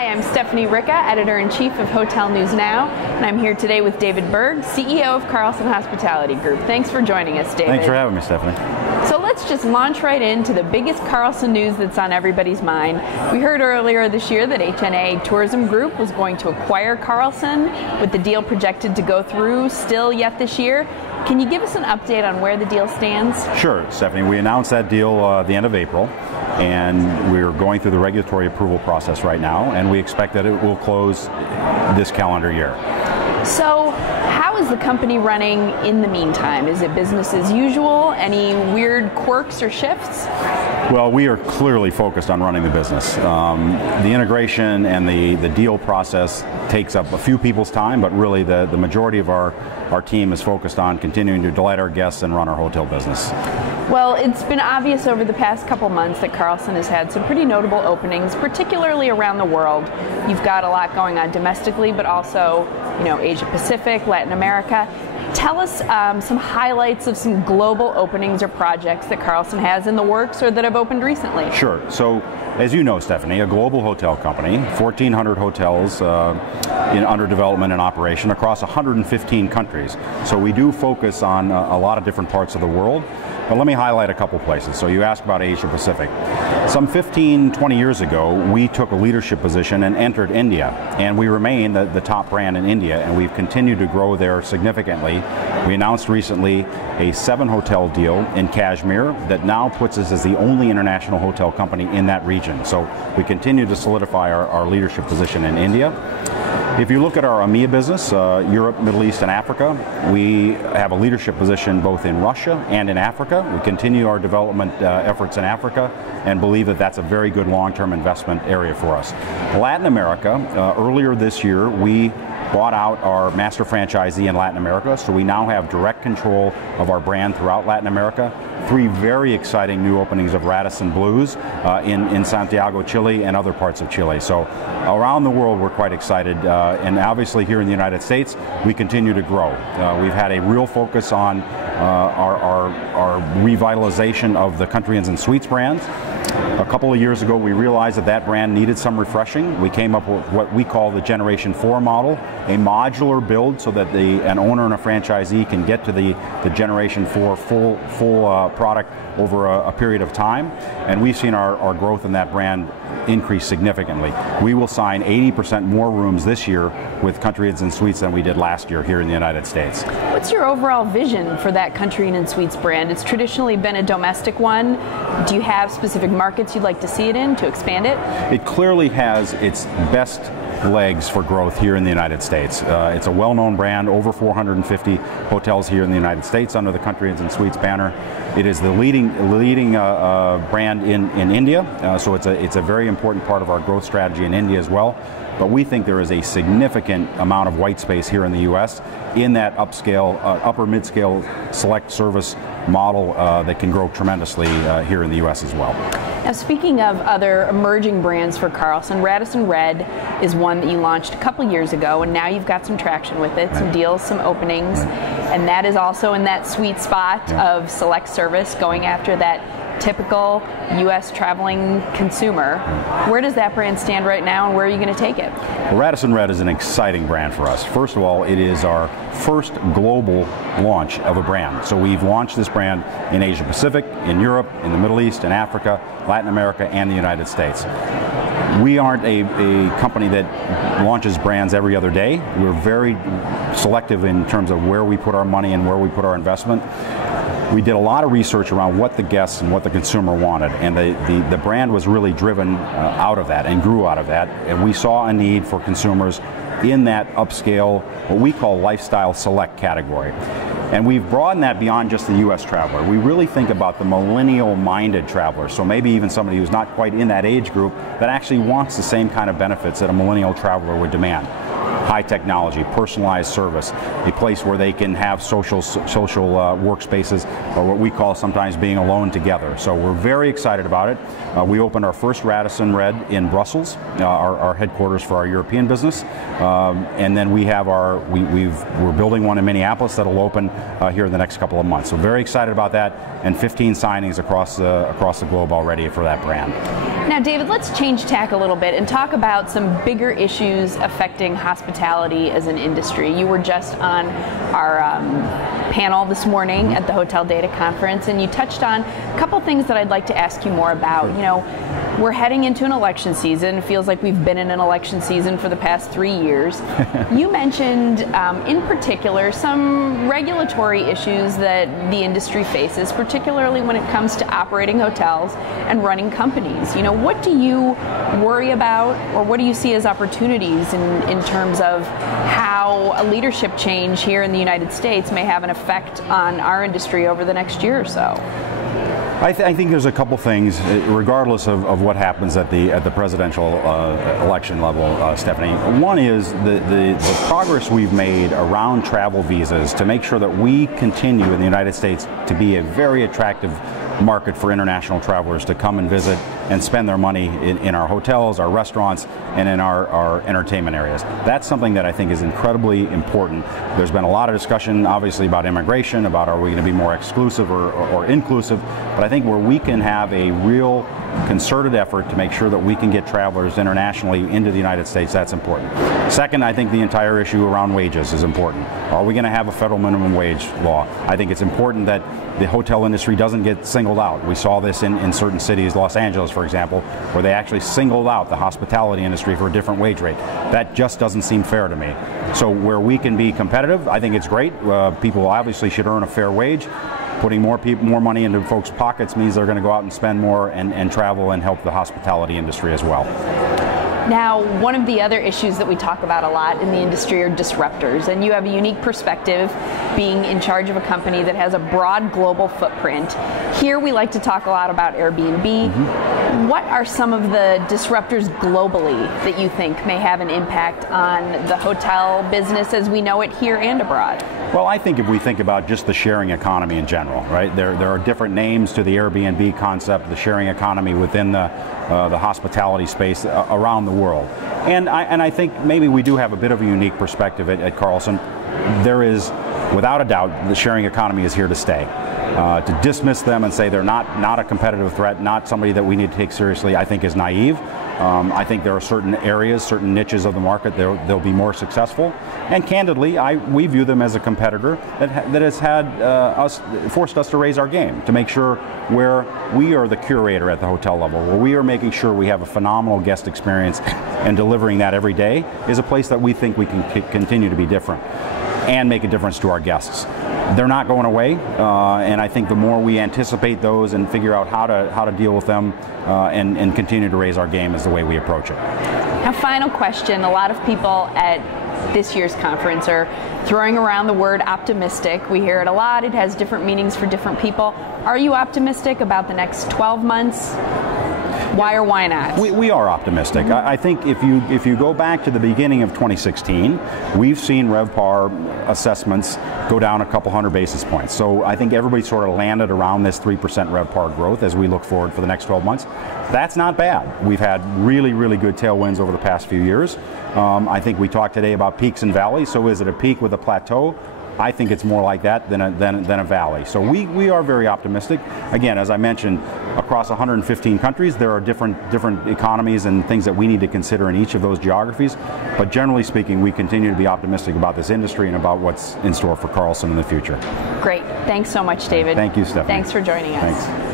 Hi, I'm Stephanie Ricca, Editor-in-Chief of Hotel News Now, and I'm here today with David Berg, CEO of Carlson Hospitality Group. Thanks for joining us, David. Thanks for having me, Stephanie. So let's just launch right into the biggest Carlson news that's on everybody's mind. We heard earlier this year that HNA Tourism Group was going to acquire Carlson, with the deal projected to go through still yet this year. Can you give us an update on where the deal stands? Sure, Stephanie. We announced that deal at the end of April, and we're going through the regulatory approval process right now, and we expect that it will close this calendar year. So how is the company running in the meantime? Is it business as usual? Any weird quirks or shifts? Well, we are clearly focused on running the business. The integration and the deal process takes up a few people's time, but really the majority of our team is focused on continuing to delight our guests and run our hotel business. Well, it's been obvious over the past couple months that Carlson has had some pretty notable openings, particularly around the world. You've got a lot going on domestically, but also, Asia Pacific, Latin America. Tell us some highlights of some global openings or projects that Carlson has in the works or that have opened recently. Sure. So, as you know, Stephanie, a global hotel company, 1,400 hotels under development and operation across 115 countries. So we do focus on a lot of different parts of the world. But let me highlight a couple places. So you asked about Asia Pacific. Some 15, 20 years ago, we took a leadership position and entered India. And we remain the top brand in India, and we've continued to grow there significantly. We announced recently a 7-hotel deal in Kashmir that now puts us as the only international hotel company in that region. So we continue to solidify our leadership position in India. If you look at our EMEA business, Europe, Middle East, and Africa, we have a leadership position both in Russia and in Africa. We continue our development efforts in Africa and believe that that's a very good long-term investment area for us. Latin America, earlier this year, we bought out our master franchisee in Latin America, so we now have direct control of our brand throughout Latin America. 3 very exciting new openings of Radisson Blues in Santiago, Chile, and other parts of Chile. So around the world, we're quite excited, and obviously here in the United States, we continue to grow. We've had a real focus on our revitalization of the Country Inns and Suites brands. A couple of years ago, we realized that brand needed some refreshing. We came up with what we call the Generation 4 model, a modular build so that an owner and a franchisee can get to the Generation 4 full product over a period of time. And we've seen our growth in that brand increase significantly. We will sign 80% more rooms this year with Country Inns and Suites than we did last year here in the United States. What's your overall vision for that Country Inns and Suites brand? It's traditionally been a domestic one. Do you have specific markets you'd like to see it in to expand it? It clearly has its best legs for growth here in the United States. It's a well-known brand, over 450 hotels here in the United States under the Country Inns and Suites banner. It is the leading brand in India, so it's a very important part of our growth strategy in India as well. But we think there is a significant amount of white space here in the U.S. in that upscale, upper mid-scale select service model that can grow tremendously here in the U.S. as well. Now, speaking of other emerging brands for Carlson, Radisson Red is one that you launched a couple years ago, and now you've got some traction with it, some deals, some openings, and that is also in that sweet spot of select service, going after that typical U.S. traveling consumer. Where does that brand stand right now, and where are you going to take it? Well, Radisson Red is an exciting brand for us. First of all, it is our first global launch of a brand. So we've launched this brand in Asia Pacific, in Europe, in the Middle East, in Africa, Latin America, and the United States. We aren't a company that launches brands every other day. We're very selective in terms of where we put our money and where we put our investment. We did a lot of research around what the guests and what the consumer wanted, and the brand was really driven out of that and grew out of that, and we saw a need for consumers in that upscale, what we call lifestyle select category. And we've broadened that beyond just the U.S. traveler. We really think about the millennial-minded traveler, so maybe even somebody who's not quite in that age group that actually wants the same kind of benefits that a millennial traveler would demand. high technology, personalized service, a place where they can have social workspaces, or what we call sometimes being alone together. So we're very excited about it. We opened our first Radisson Red in Brussels, our headquarters for our European business, and then we have we're building one in Minneapolis that'll open here in the next couple of months. So very excited about that, and 15 signings across the globe already for that brand. Now, David, let's change tack a little bit and talk about some bigger issues affecting hospitality as an industry. You were just on our panel this morning at the Hotel Data Conference, and you touched on a couple things that I'd like to ask you more about. You know, we're heading into an election season. It feels like we've been in an election season for the past 3 years. You mentioned, in particular, some regulatory issues that the industry faces, particularly when it comes to operating hotels and running companies. You know, what do you worry about, or what do you see as opportunities in terms of how a leadership change here in the United States may have an effect on our industry over the next year or so? I think there's a couple things, regardless of what happens at the presidential election level, Stephanie. One is the progress we've made around travel visas to make sure that we continue in the United States to be a very attractive market for international travelers to come and visit and spend their money in our hotels, our restaurants, and in our entertainment areas. That's something that I think is incredibly important. There's been a lot of discussion, obviously, about immigration, about are we going to be more exclusive or inclusive, but I think where we can have a real concerted effort to make sure that we can get travelers internationally into the United States, that's important. Second, I think the entire issue around wages is important. Are we going to have a federal minimum wage law? I think it's important that the hotel industry doesn't get singled out. We saw this in certain cities, Los Angeles, for example, where they actually singled out the hospitality industry for a different wage rate. That just doesn't seem fair to me. So where we can be competitive, I think it's great. People obviously should earn a fair wage. Putting more money into folks' pockets means they're going to go out and spend more and travel and help the hospitality industry as well. Now, one of the other issues that we talk about a lot in the industry are disruptors, and you have a unique perspective being in charge of a company that has a broad global footprint. Here we like to talk a lot about Airbnb. Mm-hmm. What are some of the disruptors globally that you think may have an impact on the hotel business as we know it here and abroad? Well, I think if we think about just the sharing economy in general, right? There are different names to the Airbnb concept, the sharing economy within the hospitality space around the world. And I think maybe we do have a bit of a unique perspective at Carlson. There is, without a doubt, the sharing economy is here to stay. To dismiss them and say they're not a competitive threat, not somebody that we need to take seriously, I think is naive. I think there are certain areas, certain niches of the market they'll be more successful. And candidly, we view them as a competitor that has forced us to raise our game, to make sure where we are the curator at the hotel level, where we are making sure we have a phenomenal guest experience and delivering that every day, is a place that we think we can continue to be different and make a difference to our guests. They're not going away, and I think the more we anticipate those and figure out how to deal with them and continue to raise our game is the way we approach it. Now, final question. A lot of people at this year's conference are throwing around the word optimistic. We hear it a lot. It has different meanings for different people. Are you optimistic about the next 12 months? Why or why not? We are optimistic. Mm-hmm. I think if you go back to the beginning of 2016, we've seen RevPAR assessments go down a couple hundred basis points. So I think everybody sort of landed around this 3% RevPAR growth as we look forward for the next 12 months. That's not bad. We've had really, really good tailwinds over the past few years. I think we talked today about peaks and valleys. So is it a peak with a plateau? I think it's more like that than a valley. So we are very optimistic. Again, as I mentioned, across 115 countries, there are different economies and things that we need to consider in each of those geographies. But generally speaking, we continue to be optimistic about this industry and about what's in store for Carlson in the future. Great. Thanks so much, David. Thank you, Stephanie. Thanks for joining us. Thanks.